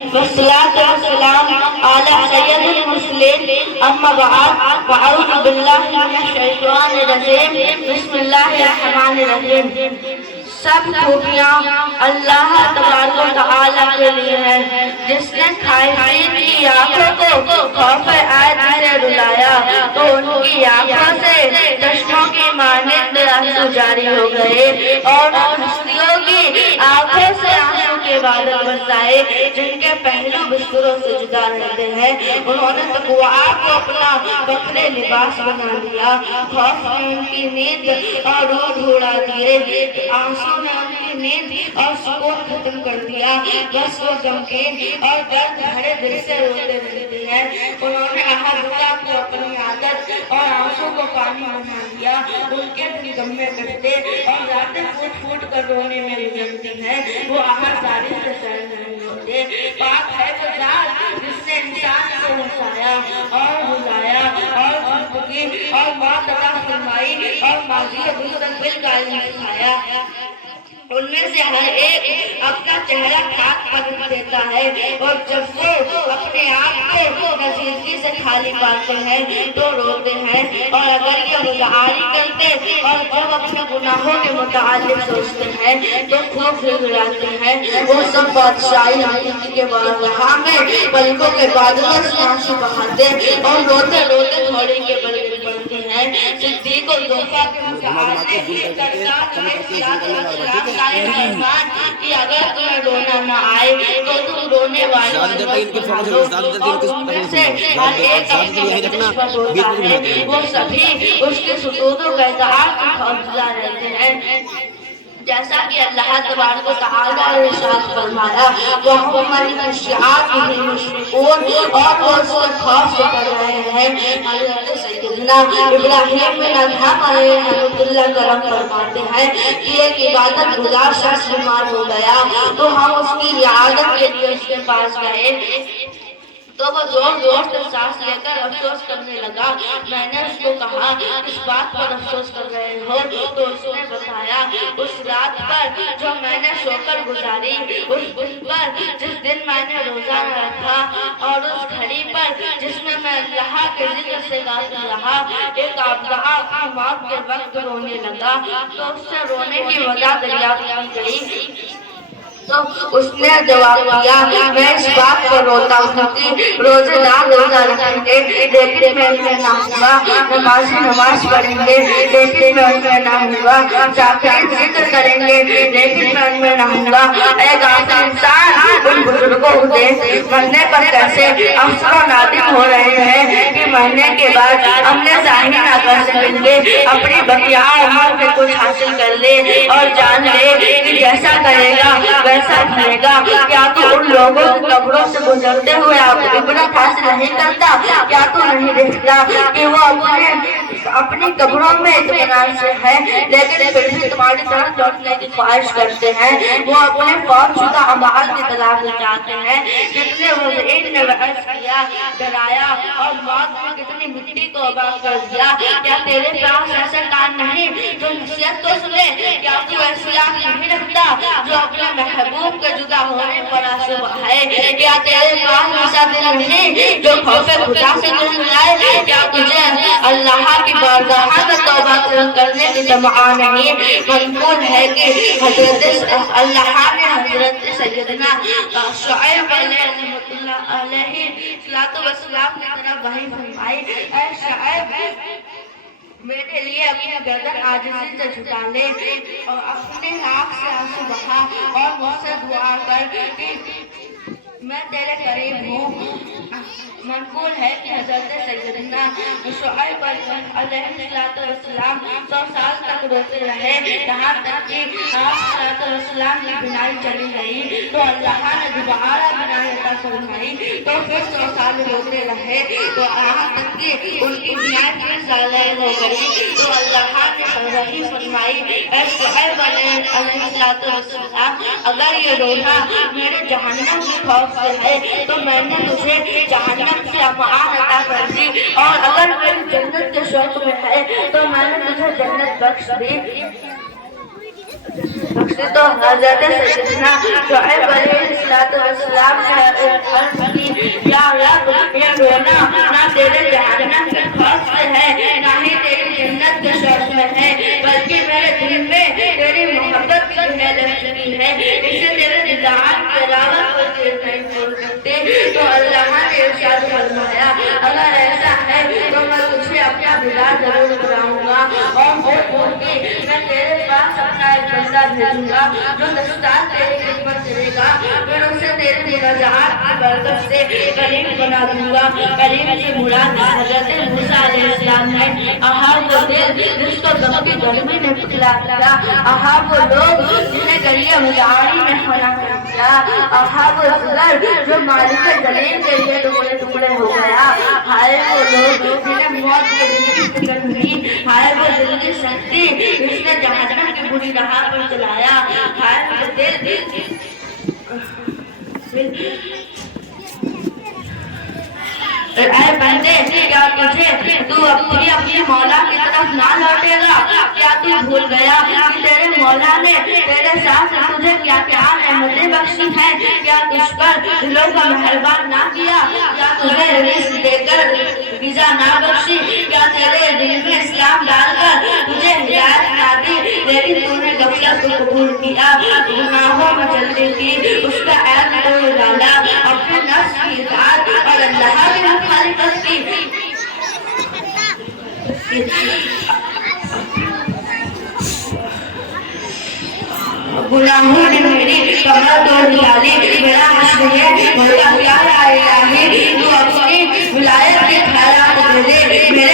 والصلاة والسلام على سید المرسلین اما بعد فاعوذ باللہ من الشیطان الرجیم بسم اللہ الرحمن الرحیم۔ سب خوبیاں اللہ تبارک و تعالیٰ کے لیے ہیں، جس نے خائفین کی آنکھوں کو خوف عید سے رلایا تو ان کی آنکھوں سے چشموں کی مانند آنسو جاری ہو گئے، اور ہستیوں کی آنکھوں سے آنسو کے بادل برسائے جن کے پہلو بستروں سے جدا رہتے ہیں۔ انہوں نے تقویٰ کو اپنا فخر لباس بنا لیا، خوف میں ان کی نیند اور روح اڑا دیے، آنسو نے ان کی نیند اور سکون ختم کر دیا، بس وہ غمگین اور درد بھرے دل سے روتے رہتے ہیں۔ انہوں نے احدہ کو اپنی عادت اور آنسو کو پانی بنا لیا، ان کے دل غم میں کٹتے اور راتیں پھوٹ پھوٹ کر رونے میں گزرتی ہیں، وہ احد ذاری سے سیر نہیں ہوتے۔ پاک ہے وہ ذات جس نے انسان کو ہنسایا اور رلایا اور زندگی اور موت عطا فرمائی اور ماضی و مستقبل کا علم سکھایا۔ ان میں سے ہر ایک اپنا چہرہ خاک پر رکھ دیتا ہے، اور جب وہ اپنے آپ کو نزیدگی سے خالی پاتے ہیں تو روتے ہیں، اور اگر یہ مظاہری کرتے اور جب اپنے گناہوں کے متعلق سوچتے ہیں تو خوب گڑگڑاتے ہیں۔ وہ سب بادشاہی حقیقی کے بارگاہ میں پلکوں کے بادلوں سے آنسو بہاتے اور روتے روتے تھوڑی کے بل پڑتے ہیں۔ صدیق و ذوفا کے متعلق کہ اگر تمہیں رونا نہ آئے تو تم رونے والے ان میں سے ہر ایک اپنی نقش پر روتا ہے، وہ سبھی اس کے سجود و بیدار کا خوفزدہ رہتے ہیں۔ جیسا کہ اللہ تبارک و تعالیٰ نے ارشاد فرمایا وَهُمْ مِنْ خَشْيَتِهِ مُشْفِقُونَ، اور وہ اس سے خوف سے ڈر رہے ہیں۔ حضرت سیدنا ابراہیم بن ادھم علیہ اللہ کرم فرماتے ہیں کہ ایک عبادت گزار شخص بیمار ہو گیا تو ہم اس کی عیادت کے لیے اس کے پاس گئے تو وہ زور زور سے سانس لے کر افسوس کرنے لگا۔ میں نے اس کو کہا اس بات پر افسوس کر رہے ہو؟ تو اس نے بتایا اس رات پر جو میں نے سو کر گزاری، اس دن پر جس دن میں نے روزہ رکھا، اور اس گھڑی پر جس میں میں اللہ کے ذکر سے غافل رہا۔ ایک آبدہ اپنی موت کے وقت رونے لگا تو اس سے رونے کی وجہ دریافت کی گئی تو اس نے جواب دیا میں اس بات پر روتا ہوں کہ روزے دار روزہ رکھیں گے لیکن میں ان میں نہ ہوں گا، نمازی نماز پڑھیں گے لیکن میں ان میں نہ ہوں گا، ذاکرین ذکر کریں گے لیکن میں ان میں نہ ہوں گا۔ اے غافل انسان، ان بزرگوں کو دیکھ مرنے پر کیسے افسر و نادم ہو رہے ہیں کہ مرنے کے بعد عمل ظاہر نہ کر سکیں گے، اپنی بقیہ عمر میں کچھ حاصل کر لے اور جان لے کہ جیسا کرے گا ویسا بھرے گا۔ کیا تو ان لوگوں کی قبروں سے گزرتے ہوئے آپ عبرت حاصل نہیں کرتا؟ کیا تو نہیں دیکھتا کہ وہ اپنی قبروں میں اطمینان سے ہے لیکن پھر بھی تمہاری طرف لوٹنے کی خواہش کرتے ہیں؟ وہ اپنے فوت شدہ اعمال کی تلاش میں چاہتے ہیں، کتنے وضعین نے بحث کیا، ڈرایا اور موت میں کتنی مٹی کو آباد کر دیا۔ کیا تیرے پاس ایسا کان نہیں جو نصیحت کو سنے؟ کیا تو ایسی آنکھ نہیں رکھتا جو اپنے محبوب کے جدا ہونے پر آسو ہے؟ کیا تیرے پاس ایسا دل نہیں جو خوف خدا سے دل جائے؟ کیا تجھے اللہ کی بارگاہ میں توبہ کرنے کی طمع نہیں؟ منقول ہے کہ حضرت اللہ نے حضرت سیدنا شعیب علیہ السلام کی طرف وحی فرمائی اے شعیب میرے لیے اپنی گردن عاجزی سے جھکا لے اور اپنے آنکھ سے آنسو بہا اور مجھ سے دعا کر کہ میں تیرے قریب ہوں۔ منقول ہے کہ حضرت سیدنا شعیب علیہ السلام 100 سال تک روتے رہے، یہاں تک کہ آپ علیہ السلام کی بینائی چلی گئی تو اللہ نے دوبارہ بینائی عطا فرمائی تو پھر 100 سال روتے رہے تو یہاں تک کہ ان کی بینائی پھر ظاہر ہو گئی تو اللہ نے وحی فرمائی اے شعیب علیہ السلام اگر یہ رونا میرے جہنم کے خوف سے ہے تو میں نے تجھے جہنم سے امان عطا کر دی، اور اگر میری جنت کے شوق میں ہے تو میں نے تجھے جنت بخش دی۔ تو حضرت سیدنا شعیب علیہ السلام نے عرض کی یا رب یہ رونا نہ تیرے جہنم کے خوف سے ہے نہ ہی تیری جنت کے شوق میں ہے بلکہ میرے دل میں تیری محبت کی دھڑکن لگی ہے اسے تیرے نظام کے علاوہ کوئی چیز نہیں بول سکتے تو اللہ نے ارشاد فرمایا اگر ایسا ہے تو میں تجھے اپنا بلال ضرور بلاؤں گا اور میں تیرے پاس اپنا ایک بندہ بھیجوں گا جو دستار تیری خدمت کرے گا پھر اسے تیری رضاعت کی برکت سے کلیم بنا دوں گا کلیم سے مراد حضرت موسیٰ علیہ السلام ہے احاب وہ دل جس کو غم کی گرمی نے پکلا دیا احاب وہ لوگ جنہیں گلیہ مدعاری میں فنا کر دیا احاب وہ زگر جو مالک جلیل کے لیے ٹکڑے ٹکڑے ہو گیا ہائے وہ لوگ جنہیں موت کے دل کی فکر ہوئی ہائے وہ دل کی سختی جس نے جہنم کی بری راہ پر چلایا ہائے وہ دل اے بندے کیا تجھے تو اپنی مولا کی طرف نہ لوٹے گا کیا تو بھول گیا کہ تیرے مولا نے تیرے ساتھ تجھے کیا کیا نعمتیں بخشی ہیں کیا تجھ پر دلوں کا مہربان نہ کیا کیا تجھے رزق دے کر غذا نہ بخشی کیا تیرے دل میں اسلام ڈال کر تجھے ہدایت نہ دی لیکن تو نے غفلت کو قبول کیا گناہوں میں چلتی تھی اس کا عیب توڑ ڈالا اپنے نفس کی اطاعت اور اللہ کی مخالفت کی گناہوں نے میری کمر توڑ ڈالی میرا حشر ہے مولا کیا الہی تو اپنی ولایت کے خیرات دے دے